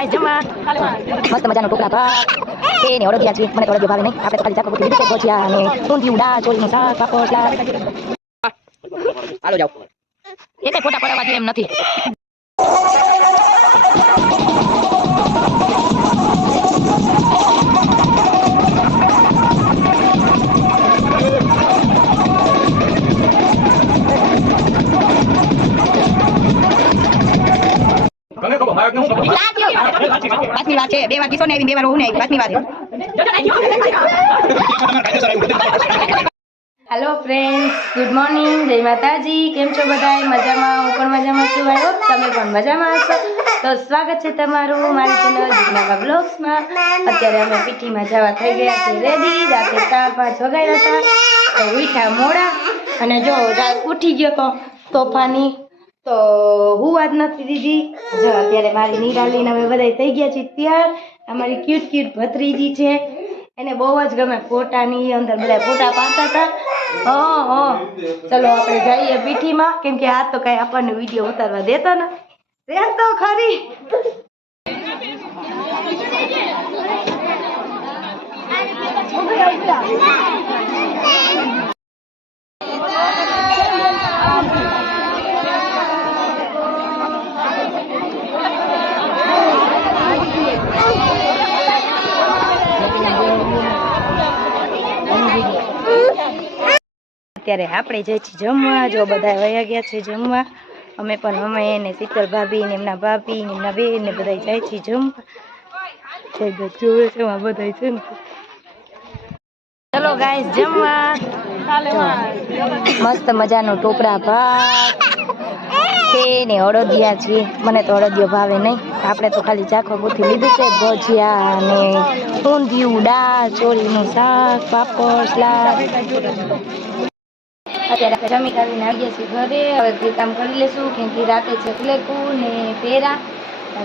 Guys જમવા મસ્ત મજાનો ટોપલા ભાત છે ને ઓળદિયા છે મને તો ઓળદિયો ભાવે નહીં આપણે તો ખાલી ચાકો પૂરી લીધું છે ભજીયા અને ઊંધિયું દાળ ચોળીનું શાક પાપડ સલાડ હાલો જાઓ એકે ફોટા પડાવવા એમ નથી પાંચમી વાત છે 2 વાર કિશોર ને આવી 2 વાર હું ને આવી પાંચમી વાત હેલો ફ્રેન્ડ્સ, ગુડ મોર્નિંગ, જય માતાજી. કેમ છો બધાય? મજામાં? હું પણ મજામાં છું. આઈ હોપ તમે પણ મજામાં હશો. તો સ્વાગત છે તમારું મારી ચેનલ જીજ્ઞાબા બ્લોગ્સમાં. અત્યારે અમે પીઠીમાં જવા થઈ ગયા છે રેડી. રાતે 4-5 વાગ્યા હતા તો ઉઠ્યા મોડા અને જો ઉઠી ગયો તો તોફાની તો હું વાત નથી દીધી. જો અત્યારે મારી નિરાલીને અમે બધા થઈ ગયા છીએ તૈયાર. અમારી ક્યુટ ભત્રીજી છે, એને બહુ જ ગમે ફોટાની અંદર બધા ફોટા પાડતા હતા. ચલો આપણે જઈએ પીઠીમાં, કેમ કે આ તો કઈ આપણને વિડીયો ઉતારવા દેતો ને રહેતો ખરી. અત્યારે આપણે જઈએ છીએ જમવા. જો બધા વયા ગયા છે જમવા. અમે ને શીતલ ભાભી ને એમના ભાભી ને એમના બેન ને બધા જાય છે જમવા. જોવે છે બધા છે ને. ચલો ગાઈસ જમવા. મસ્ત મજાનો ટોપરા ભાત છે ને ઓળદિયા છે મને તો ઓળદિયો ભાવે નહીં આપણે તો ખાલી ચાખો પૂરથી લીધું છે ભજીયા અને ઊંધિયું દાળ ચોળીનું શાક પાપડ સલાડ. અત્યારે જમી કાઢીને આવીએ છીએ ઘરે. હવે કામ કરી લેશું કેમ કે રાતે છે ફ્લેકું ને પેરા.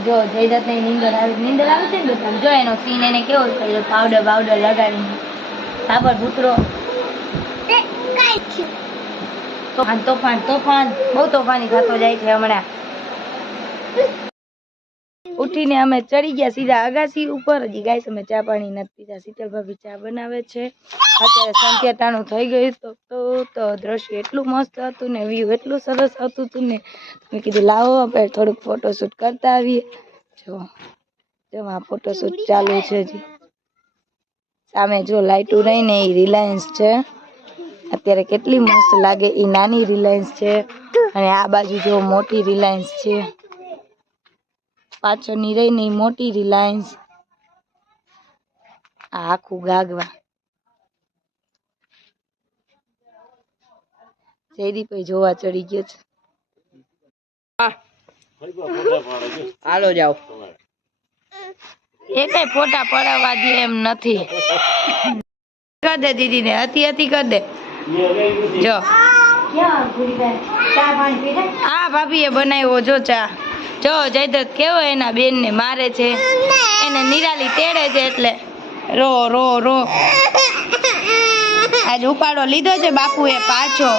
જો જયદત્ત ને નીંદર આવે છે ને બધા. જો એનો સીન એને કેવો કર્યો, પાવડર લગાડીને સાબર ભૂતરો. તોફાન બહુ તોફાની થતો જાય છે હમણાં. ઉઠીને અમે ચડી ગયા સીધા અગાસી ઉપર. હજી ગાઈસ અમે ચા પાણી નથી પીધા. શીતલ ભાભી ચા બનાવે છે. અત્યારે સંધ્યા ટાણું થઈ ગયું તો દ્રશ્ય એટલું મસ્ત હતું ને વ્યૂ એટલું સરસ હતું ને મેં કીધું લાવો આપણે થોડુંક ફોટોશૂટ કરતા આવીએ. જો આ ફોટોશૂટ ચાલુ છે. હજી સામે જો લાઇટું રહીને એ રિલાયન્સ છે. અત્યારે કેટલી મસ્ત લાગે. એ નાની રિલાયન્સ છે અને આ બાજુ જો મોટી રિલાયન્સ છે. પાછળની રહીને એ મોટી રિલાયન્સ. આ આખું ગાગવા. જયદીપ જોવા ચડી ગયો છે. હાલો જાઓ એ કઈ ફોટા પડાવવા દે એમ નથી. કર દે દીદી ને હતી કર દે. જો હા ભાભી એ બનાવ્યો જો ચા. જો જયદત્ત કેવો એના બેન ને મારે છે, એને નિરાલી તેડે છે એટલે રો આજે ઉપાડો લીધો છે બાપુએ પાછો.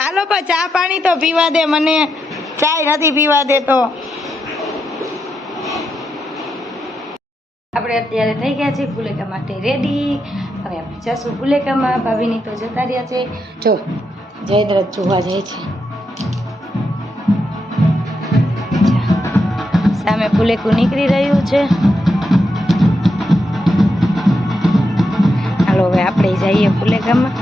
હાલો પણ ચા પાણી તો પીવા દે મને. ચાય નથી પીવા દે તો. આપણે અત્યારે થઈ ગયા છે ફુલેકા માટે રેડી. હવે આપણે જશું ફુલેકામાં. ભાભીની તો જતા રહ્યા છે. જો જયદ્રથ જોવા જાય છે. સામે ફુલેકું નીકળી રહ્યું છે. હાલો હવે આપણે જઈએ ફુલેકામાં.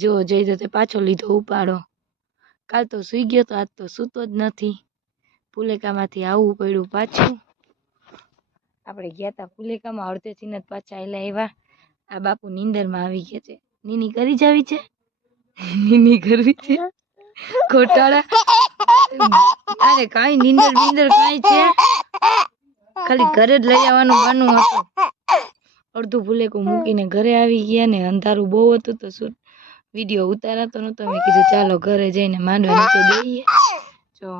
જો જઈ તો તે પાછો લીધો ઉપાડો. કાલ તો સૂઈ ગયો તો આજ તો સૂતો જ નથી. પુલેકામાંથી આવવું પડ્યું પાછું. આપણે ગયા હતા પુલેકામાં અડધેથી જ પાછા એલા આવ્યા. આ બાપુ નીંદરમાં આવી ગયા છે. નીની કરી જાવી છે, નીની કરવી છે ખોટાળા. અરે કાંઈ નીંદર કાંઈ છે, ખાલી ઘરે જ લઈ આવવાનું બનવું હતું. અડધું ભૂલેકું મૂકીને ઘરે આવી ગયા ને અંધારું બહુ હતું તો શું વિડીયો ઉતારાતો નતો. મેં કીધું ચાલો ઘરે જઈને માંડવા નીચે બેહીએ. જો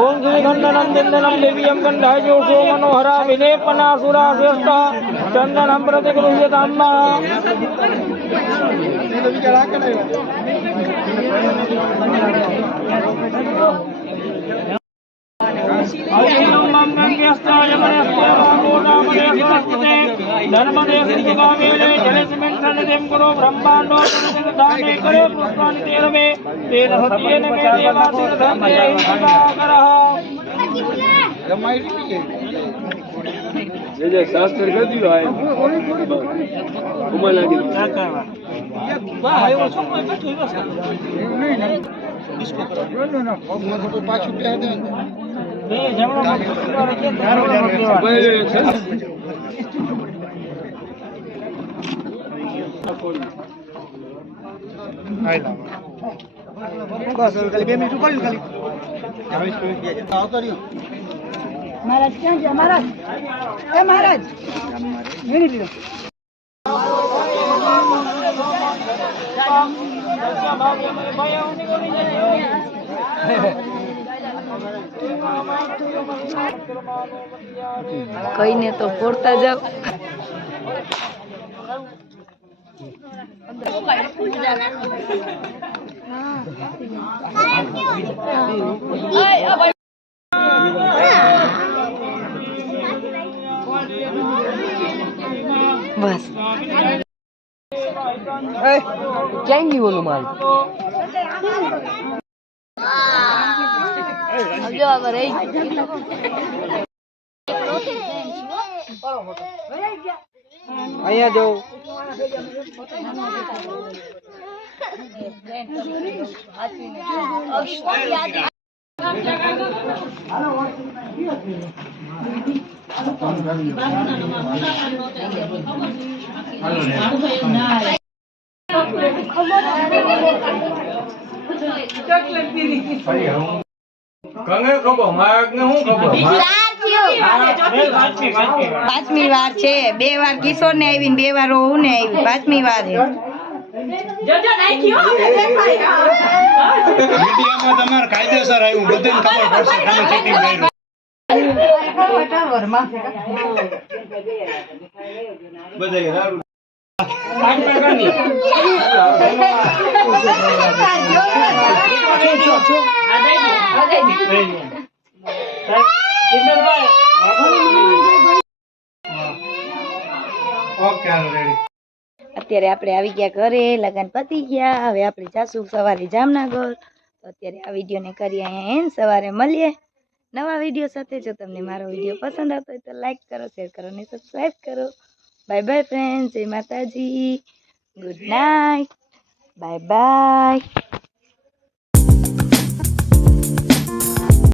ओम श्री खंडनम चंदनम देवीयम गंधायो मनोहरा विलेपनासुरा श्रेष्ठा चंदनम प्रतिगृह्यताम्मा शास्त्र कर दियो आए उमला की वाह आयो सब में बैठो बस इसको करो ना फोटो पाछू पे दे ए जमणो आइला बस खाली 2 मिनिट पड़ी खाली આવતો રહ્યો महाराज क्या है महाराज ए महाराज नहीं लियो કઈને તો ફોડતા જાવ. બસ ક્યાં ગયું ઓલું માલ અહીંયા જો પાંચમી વાર છે. 2 વાર કિશોર ને આવી ને 2 વાર હું ને આવી. પાંચમી વાર છે. મીડિયામાં તમારે કાયદેસર આવ્યું બધાને ખબર પડશે તમે ચેટિંગ કર્યું બધાય સારું અત્યારે આપણે આવી ગયા ઘરે, લગન પતી ગયા. હવે આપણે જાશું સવારે જામનગર. તો અત્યારે આ વિડીયોને કરીએ અહીંયા એન્ડ. સવારે મળીએ નવા વિડીયો સાથે. જો તમને મારો વિડીયો પસંદ આવતો હોય તો લાઈક કરો, શેર કરો અને સબસ્ક્રાઈબ કરો. બાય બાય ફ્રેન્ડ, જય માતાજી, ગુડ નાઇટ, બાય બાય.